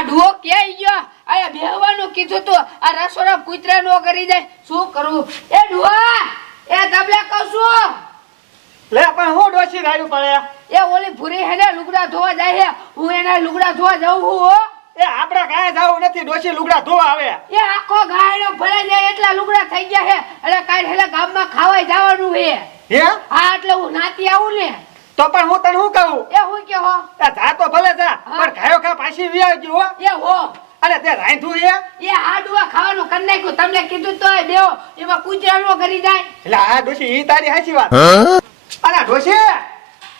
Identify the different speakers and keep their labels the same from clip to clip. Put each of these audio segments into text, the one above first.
Speaker 1: આ ઢુઓ ક્યાંય ગયો? આ બેહવાનું કીધું તું. આ રસોડા કૂતરા નો કરી દે. શું કરવું એ ઢુઆ એ તબલે કહું છું.
Speaker 2: લે પણ હું ડોસી રાડ્યું પડે?
Speaker 1: એ ઓલી ભૂરી હેને લુગડા ધોવા જાય હે. હું એના લુગડા ધોવા જાઉં હું હો.
Speaker 2: એ આપણે કાંઈ જવું નથી ડોસી લુગડા ધોવા આવે.
Speaker 1: એ આખો ગાયડો ભરે જાય એટલા લુગડા થઈ ગયા હે. એટલે કાલ હેલે ગામમાં ખાવાય જવાનું હે. હે? હા એટલે હું નાતી આવું ને.
Speaker 2: તો પણ હું તને શું કહું? એ હું કે હો એ જા તો ભલે જા પણ ખાયો ખા પાછી વી આવજો હો. એ હો. અરે તે રાંધું એ
Speaker 1: એ હાડુઆ ખાવાનું કરી નાખ્યું. તમને કીધું તો બેહો. એમાં કૂતરા કરી જાય.
Speaker 2: એટલે આ ડોશી ઈ તારી હાચી વાત. અરે ડોશી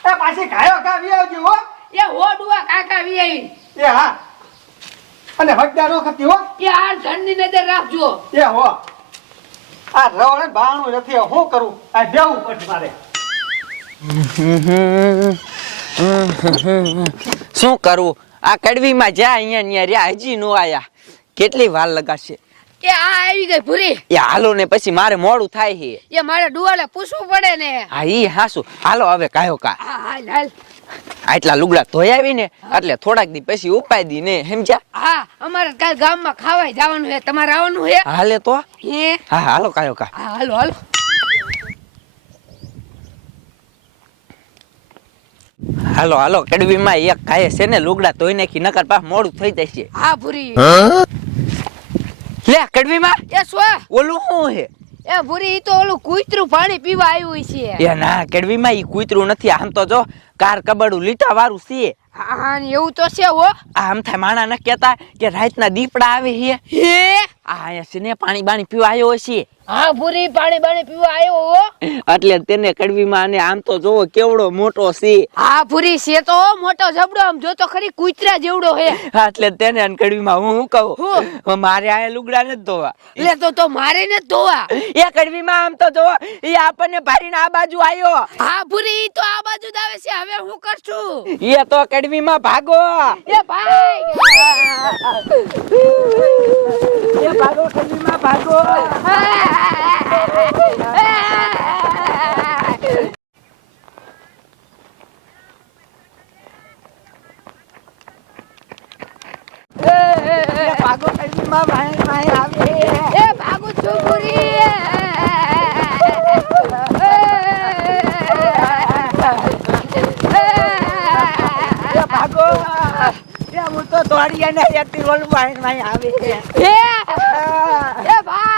Speaker 2: એ પાછી ખાયો ખા વી આવજો હો.
Speaker 1: એ હો ડુઆ કાકા વી આવી
Speaker 2: એ હા. અને હગદા નો ખતી હો.
Speaker 1: એ આ ધનની નજર રાખજો.
Speaker 2: એ હો. આ રવણ બાણું નથી હું કરું? આ બેવું પડશે મારે.
Speaker 3: શું કરું? આ કડવીમાં જ્યાં અહીંયા ન્યા રહ્યા. હજી નો આયા. કેટલી વાર લગાડશે
Speaker 1: એ આ આવી ગઈ ભૂરી.
Speaker 3: એ હાલો ને પછી મારે મોડું થાય છે
Speaker 1: એ મારે ડુઆલે પૂછવું પડે ને.
Speaker 3: હા ઈ હાસુ. હાલો હવે કાયો કા.
Speaker 1: હાલ હાલ.
Speaker 3: આટલા લુગડા ધોઈ આવી ને એટલે થોડાક દી પછી ઉપાય દી ને સમજ્યા?
Speaker 1: હા અમારે કાલ ગામમાં ખાવાય જવાનું છે તમારે આવવાનું છે હાલે તો? હે?
Speaker 3: હા હાલો કાયો કા.
Speaker 1: હા હાલો હાલો.
Speaker 3: હાલો હાલો કડવીમાં એક ખાય છે ને લુગડા ધોઈ નાખી નકર પાછ મોડું થઈ જશે.
Speaker 1: હા ભૂરી.
Speaker 3: લે કડવીમાં? એ સો ઓલું શું હે
Speaker 1: એ ભૂરી ઈ તો ઓલું કૂતરું પાણી પીવા આવ્યું છે.
Speaker 3: એ ના કડવીમાં ઈ કૂતરું નથી. આમ તો જો કાર કબડું લીટા વાળું છે.
Speaker 1: હા હા એવું તો છે હો.
Speaker 3: આમ થાય માણા ન કેતા કે રાતના દીપડા આવે છે. હે? આ અહીંયા પાણી બાણી પીવા આવ્યો છે
Speaker 1: હા ભૂરી પાણી બાણી પીવા આવ્યો હો.
Speaker 3: એટલે તેને કડવીમાં અને આમ તો જોવો કેવડો મોટો છે.
Speaker 1: હા ભૂરી છે તો મોટો જબડો આમ જો તો ખરી કૂતરા જેવડો હે.
Speaker 3: એટલે તેને અને કડવીમાં હું હું? કહું મારે આ લુગડા ને ધોવા.
Speaker 1: લે તો તો મારે ને ધોવા.
Speaker 3: એ કડવીમાં આમ તો જોવો એ આપણને ભારીને આ બાજુ આવ્યો
Speaker 1: હા ભૂરી તો બાજુ છે. હવે હું કરશું?
Speaker 3: એ તો કડવીમાં ભાગો.
Speaker 1: એ ભાઈ!
Speaker 3: એ ભાગો કડવીમાં ભાગો. એ ભાગો કડવીમાં ભાઈ ભાઈ આવે
Speaker 1: એ ભાગું છું ભૂરી
Speaker 3: એ ભાગો એ હું તો દોડી અને એકથી ઓલું ભાઈ ભાઈ આવે
Speaker 1: એ એ ભાઈ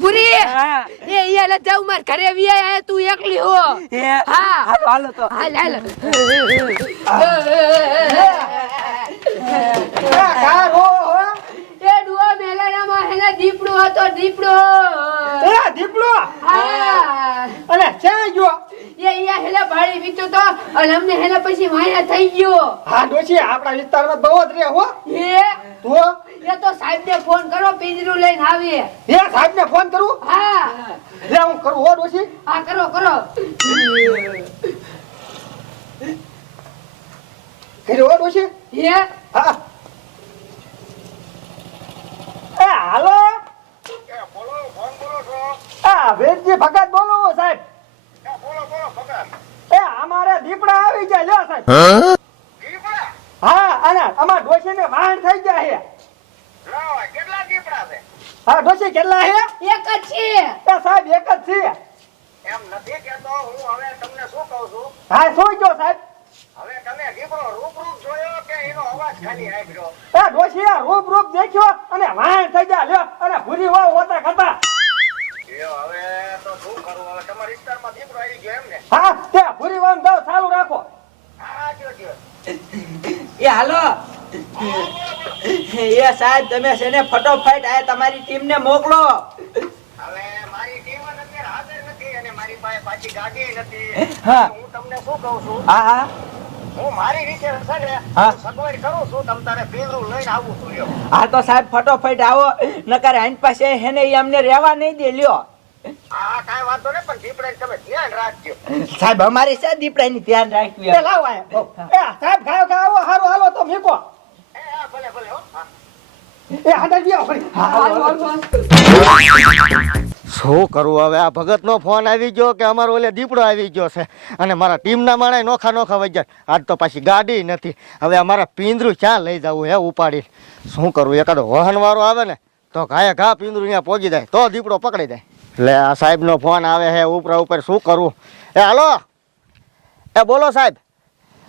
Speaker 1: ભૂરી. એ અહીંયા લે જાવ માર ઘરે વી આયા તું એકલી હો. હા. હાલો હાલો તો. હાલ હાલ. કાર હો એ ડુઆ મેલાણામાં હેને દીપડો હતો દીપડો.
Speaker 2: હા. એ
Speaker 1: અહીંયા હેલા ભાડી વીતો તો અને અમને હેલા પછી માયા થઈ ગયો.
Speaker 2: હા ડોશી આપણા વિસ્તારમાં બહુ જ રે હો. એ તો?
Speaker 1: એ તો સાહેબ ને ફોન કરો પિંજરું લઈને આવીએ.
Speaker 2: એ સાહેબ ને ફોન કરું? હા. લે હું કરું હો ડોશી.
Speaker 1: હા કરો કરો.
Speaker 2: કર્યો હો ડોશી? એ હા. એ હાલો. હા વેદજી ભગત બોલો સાહેબ.
Speaker 4: એ
Speaker 2: અમારે દીપડા આવી ગયા લ્યો સાહેબ. હા? અને અમાર ડોશી ને વાહન થઈ ગયા છે. હા ડોશી કેટલા છે? એક જ છે. એ સાહેબ એક જ છે.
Speaker 4: એમ નથી કેતો હું હવે તમને શું કહું છું?
Speaker 2: હા શું કહો સાહેબ?
Speaker 4: હવે તમે દીપડો રૂબરૂપ જોયો કે એનો અવાજ ખાલી આવ્યો
Speaker 2: એ ડોશી રૂપ રૂપ દેખ્યો અને વાહન થઈ ગયા લ્યો. અને ભૂરી વાવ હોતા ખાતા
Speaker 4: લ્યો હવે તો શું કરું હવે તમારા વિસ્તારમાં દીપડો આવી ગયો એમ ને
Speaker 2: હા તે ભૂરી દાવ ચાલુ રાખો.
Speaker 3: એ હાલો. એ સાહેબ તમે છે ને ફટોફટ આ તમારી ટીમ ને મોકલો.
Speaker 4: હવે મારી ટીમ જ અત્યારે હાજર નથી અને મારી પાસે પાછી ગાડી નથી. હા. હું. તમને શું કહું છું? હા હા. હું મારી રીતે છે ને. સગવડ કરું છું તમ તારે પીવરું લઈને આવું છું
Speaker 3: હા તો સાહેબ ફટોફટ આવો. નકર આઈન પાસે હેને અમને રહેવા નહીં દે લ્યો. સાહેબ અમારી છે દીપડાની ધ્યાન રાખવી
Speaker 2: સાહેબ ખાયો ખાયો હારો હાલો તો મીકો.
Speaker 3: શું કરવું હવે? આ ભગતનો ફોન આવી ગયો કે અમારો ઓલે દીપડો આવી ગયો છે? અને મારા ટીમના માણે નોખા નોખા વજ્યા આજ તો પાછી ગાડી નથી. હવે અમારા પિંદરું ક્યાં લઈ જવું હે ઉપાડી શું કરવું એકાદો વાહન વાળો આવે ને તો ઘાયે ઘા પિંદરું અહીંયા પહોંચી જાય. તો દીપડો પકડી જાય. એટલે આ સાહેબનો ફોન આવે છે, ઉપરા ઉપર શું કરવું એ, હાલો. એ, બોલો સાહેબ.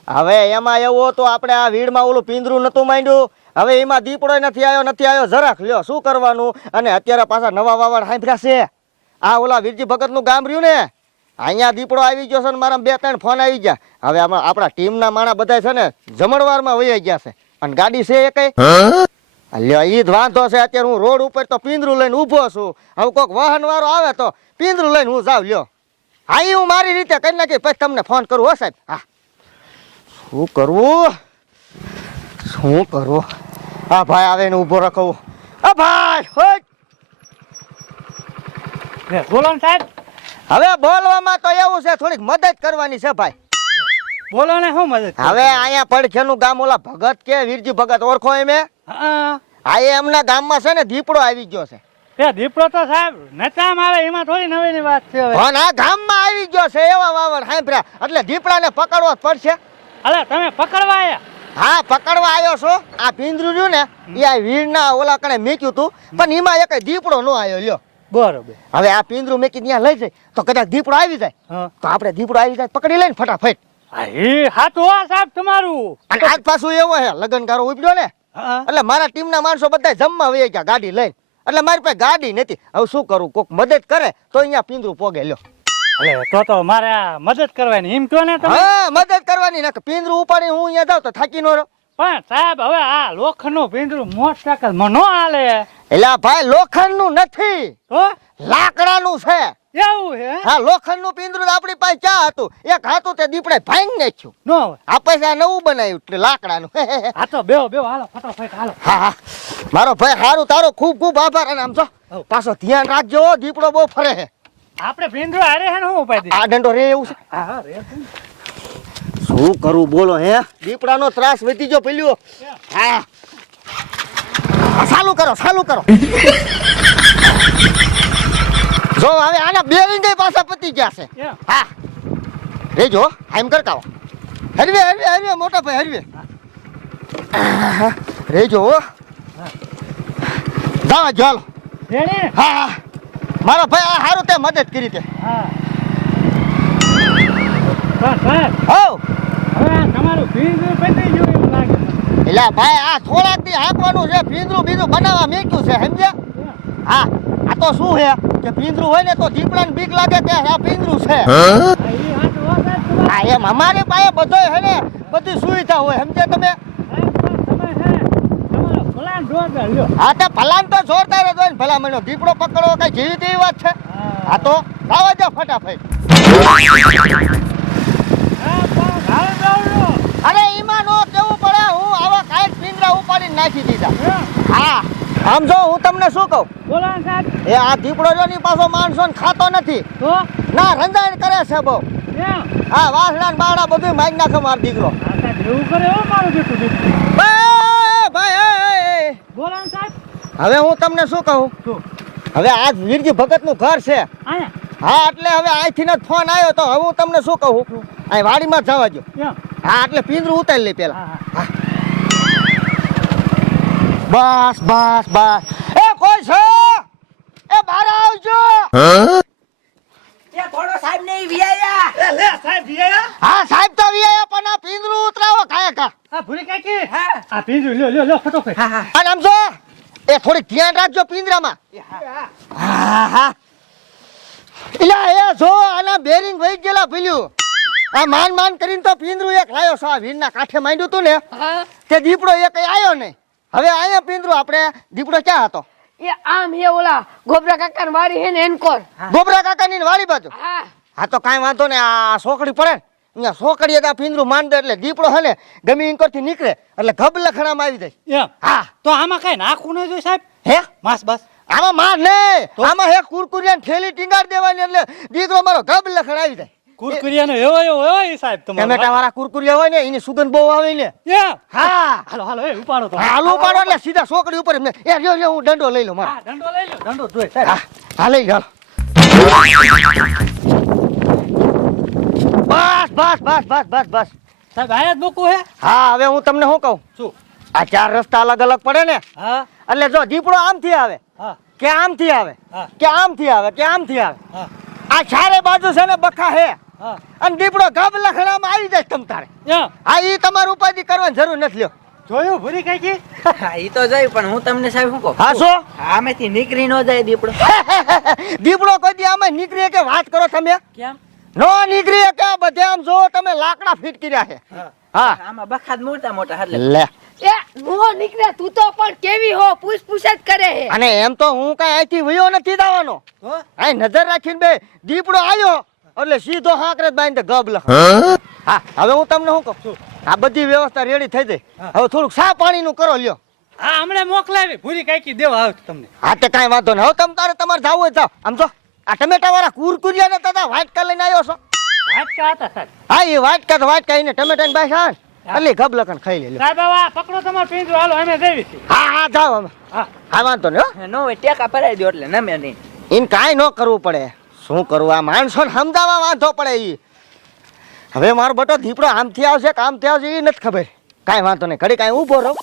Speaker 3: હવે એમાં એવું હતું, આપણે આ વીડમાં ઓલું પિંદરું નતું માંડ્યું. હવે એમાં દીપડો નથી આવ્યો નથી આવ્યો. જરાક લ્યો, શું કરવાનું? અને અત્યારે પાછા નવા વાવડ સાંભળ્યા છે. આ ઓલા વીરજી ભગતનું ગામ રહ્યું ને? અહીંયા દીપડો આવી ગયો છે ને મારા બે ત્રણ ફોન આવી ગયા. હવે આપણા ટીમના માણા બધા છે ને જમણવારમાં વહી ગયા છે. અને ગાડી છે એ કઈ? લ્યો ઈ જ વાંધો છે અત્યારે હું રોડ ઉપર તો પિંદરું લઈને ઊભો છું. હવે કોઈક વાહન વાળો આવે તો પિંદરું લઈને હું જાવ લ્યો. હા ઈ હું મારી રીતે કરી નાખી પછી તમને ફોન કરું હો સાહેબ. હા. શું કરવું? શું કરવું? હા ભાઈ આવે ને ઊભો રાખવું. આ ભાઈ હોય બોલો ને સાહેબ. હવે બોલવામાં તો એવું છે થોડીક મદદ કરવાની છે ભાઈ.
Speaker 2: બોલો ને શું મદદ
Speaker 3: હવે અહીંયા પડખેનું ગામ ઓલા ભગત કે વીરજી ભગત ઓળખો એમે હા. આ એ એમના ગામમાં છે ને દીપડો આવી ગયો છે.
Speaker 2: એ દીપડો તો સાહેબ નચામ આવે એમાં થોડી નવીની વાત છે હવે.
Speaker 3: પણ આ ગામમાં આવી ગયો છે એવા વાવર સાંભળ્યા? એટલે દીપડાને પકડવો જ પડશે.
Speaker 2: અલે તમે પકડવા આયા?
Speaker 3: હા પકડવા આવ્યો છો. આ પિંજરું રહ્યું ને એ આ વીરના ઓલા કણે મેક્યું તું. પણ એમાં એક દીપડો નો આવ્યો લ્યો. બરોબર. હવે આ પિંજરું મેકી ત્યાં લઈ જાય તો કદાચ દીપડો આવી જાય. હા. તો આપણે દીપડો આવી જાય પકડી લઈને ફટાફટ.
Speaker 2: એ હાથું હો સાહેબ તમારું.
Speaker 3: અને આજ પાછું એવો છે લગનકારો ઉપડ્યો ને હા
Speaker 2: એટલે મારા ટીમના માણસો બધા જમવા વહી ગયા ગાડી લઈને.
Speaker 3: એટલે મારી પાસે ગાડી નથી. હવે શું કરું? કોક મદદ કરે તો અહીંયા પિંજરું પોગે લ્યો.
Speaker 2: એટલે તો તો મારે મદદ કરવાની. એમ કહો ને
Speaker 3: તમે. હા મદદ કરવાની નક પિંજરું ઉપાડી હું અહીંયા જાઉં તો થાકી નો રહો.
Speaker 2: પણ સાહેબ હવે આ લોખંડનું પિંજરું મોટરસાયકલ મનો નો હાલે.
Speaker 3: એટલે આ ભાઈ લોખંડનું નથી. તો લાકડાનું છે.
Speaker 2: એવું હે?
Speaker 3: હા લોખંડનું પિંજરું આપણી પાસે ચા હતું. એક હતું તે દીપડે ભાંગી નાખ્યું. નો આ નવું બનાવ્યું લાકડાનું.
Speaker 2: આ તો બેહો બેહો હાલો ફટાફટ હાલો.
Speaker 3: હા હા. મારો ભાઈ સારું તારો ખૂબ ખૂબ આભાર. અને આમ જો પાછો ધ્યાન રાખજો દીપડો બહુ ફરે છે.
Speaker 2: આપણે પિંજરું હારે હે ને હું ઉપાય
Speaker 3: આ દંડો રે એવું છે. હા હા રે શું કરું બોલો હે? દીપડાનો ત્રાસ વધી ગયો પેલ્યો. હા. ચાલુ કરો ચાલુ કરો. જો હવે આના બેરિંગ પાછા પતી ગયા છે. હા. એમ કરતા હો. હરવે હરવે હરવે મોટા ભાઈ હરવે. રે જો જાવા જો હા હા. મારો ભાઈ આ સારું તે મદદ કરી તે. એટલે ભાઈ આ થોડાક દી હાંકવાનું છે ભીંદરું બીજું બનાવવા મેક્યું છે સમજ્યા. હા આ તો શું છે? કે ભીંદરું હોય ને તો દીપડાને બીક લાગે કે આ ભીંદરું છે હા, એમ અમારી પાસે બધોય હે ને બધી સુવિધા હોય સમજે તમે. હા તો ફલાન તો જોરદાર જ હોય ને ભલા મને દીપડો પકડવો કઈ જીવી તેવી વાત છે હા તો આવા જાવ ફટાફટ. અરે એમાં નો કેવું પડે હું આવા કાંઈક પિંજરા ઉપાડીને નાખી દીધા. હા આમ જો હું તમને શું કહું? બોલો સાહેબ. એ આ દીપડો જો ની પાછો માણસો ખાતો નથી. તો? ના રંજાણ કરે છે બહુ. હા વાસણા ને બારણા બધું મારી નાખે મારો દીકરો.
Speaker 2: એવું કરે મારું.
Speaker 3: ભાઈ. બોલો સાહેબ. હવે હું તમને શું કહું? હવે આ વીરજી ભગતનું ઘર છે. હા એટલે હવે અહીંથી જ ફોન આવ્યો તો હવે હું તમને શું કહું? અહીં વાડીમાં જ જવા દો હા એટલે પિંજરું ઉતારી લે પેલા. બસ બસ બસ. એ કોઈ છે? એ બહાર આવજો.
Speaker 2: એ લે સાહેબ વિયાયા
Speaker 3: હા સાહેબ તો વી પણ આ પિંજરું ઉતરાવો કાય કા
Speaker 2: આ ભૂરી કાકી આ પિંજરું લ્યો લ્યો લ્યો ફટોફટ
Speaker 3: અને આમ જો એ થોડી ધ્યાન રાખજો પિંજરામાં. હા. હા એલા એ જો આના બેરિંગ વહી ગયેલા ભીલ્યું. આ માન માન કરીને તો પિંજરું એક લાયો છો આ વીરના કાંઠે માંડ્યું તું ને તે દીપડો એક આવ્યો નહીં. હવે અહીંયા પિંદરો આપણે દીપડો ક્યાં હતો?
Speaker 1: એ આમ હે ઓલા ગોબરા કાકા વાડી હે ને એનકોર.
Speaker 3: ગોબરા કાકાની વાડી બાજુ? હા. હા તો કાંઈ વાંધો ને આ સોકડી પડે ને. અહીંયા સોકડીએ તો આ માંડે એટલે દીપડો હે ને ગમે ઇન્કોરથી નીકળે એટલે ગબ લખણામાં આવી જાય. હા.
Speaker 2: તો આમાં કઈ નાખવું ન જોઈએ સાહેબ? હે? માસ બસ.
Speaker 3: આમાં માં નહીં. આમાં હે કુરકુરિયાની થેલી ટીંગાડી દેવાની એટલે દીકરો મારો ગબ લખણ આવી જાય.
Speaker 2: કુરકુરિયાનો એવો એવો હોય સાહેબ સાહેબ
Speaker 3: ટમેટા તમારો વાળા કુરકુરિયા હોય ને એની સુગંધ બહુ આવે ને? હા.
Speaker 2: હાલો હાલો એ ઉપાડો તો.
Speaker 3: હાલો ઉપાડો એટલે સીધા છોકરી ઉપર એમને. એ લ્યો લ્યો હું દંડો લઈ લઉં મારો. હા
Speaker 2: દંડો લઈ લો દંડો જોઈ સાહેબ.
Speaker 3: હા લઈ જાઓ બસ બસ બસ બસ બસ બસ.
Speaker 2: સાહેબ આયા જ મૂકું હે?
Speaker 3: હા હવે હું તમને શું કહું? શું? આ ચાર રસ્તા અલગ અલગ પડે ને હા. એટલે જો દીપડો આમથી આવે હા. કે આમથી આવે. કે આમથી આવે કે આમથી આવે. આ ચારે બાજુ છે ને બખા હા. અને દીપડો ગબ લખણામાં આવી જાય તમ તારે. હા ઈ તમારે ઉપાધિ કરવાની જરૂર નથી લ્યો.
Speaker 2: જોયું ભૂરી કઈ કી
Speaker 3: હા તો જાય પણ હું તમને સાહેબ શું કહું? હા શું?
Speaker 1: આમેથી નીકળી ન જાય દીપડો.
Speaker 3: દીપડો કોઈ દી આમાં નીકળી કે વાત કરો તમે? કેમ? નો નીકળી કે બધે આમ જો તમે લાકડા ફિટ કર્યા છે. હા. હા.
Speaker 1: આમાં બખાત મોટા મોટા એટલે લે. એ નો નીકળે તું તો પણ કેવી હો પૂછ પૂછ જ કરે હે
Speaker 3: અને એમ તો હું કઈ અહીંથી વયો નથી દાવાનો અહીં નજર રાખીને બે દીપડો આવ્યો એટલે સીધો હાકરે બાંધે ગબ લખ. હા? હવે હું તમને શું કહું? છું આ બધી વ્યવસ્થા રેડી થઈ જાય. હવે થોડુંક સા પાણીનું કરો લ્યો.
Speaker 2: હા હમણાં મોકલાવી. ભૂરી કઈ કી દેવા આવ તમને.
Speaker 3: હા તે કાંઈ વાંધો નહીં. હવે તમ તારે તમારે જવું હોય જાવ આમ જો આ ટમેટા વાળા કુરકુરિયા ને તથા વાટકા લઈને આવ્યો છો.
Speaker 2: વાટકા હતા સર
Speaker 3: હા એ વાટકા તો વાટકા એને ટમેટા ને બાઈ હા એટલે ગબ લખન ખાઈ લે
Speaker 2: સાહેબ આ પકડો તમારો પીંજો હાલો અમે જઈએ છે
Speaker 3: હા હા જાઓ અમે હા. હા વાંધો નહીં
Speaker 1: હો. નો હોય ટેકા પડાઈ દો એટલે નમે નહીં.
Speaker 3: ઇન કાઈ ન કરવું પડે. શું કરવા આ માણસોને સમજાવવા વાંધો પડે ઈ. હવે મારો બટો દીપડો આમથી આવશે કામથી આવશે એ નથી ખબર. કાંઈ વાંધો નહીં. ઘડી કાંઈ ઊભો રહો.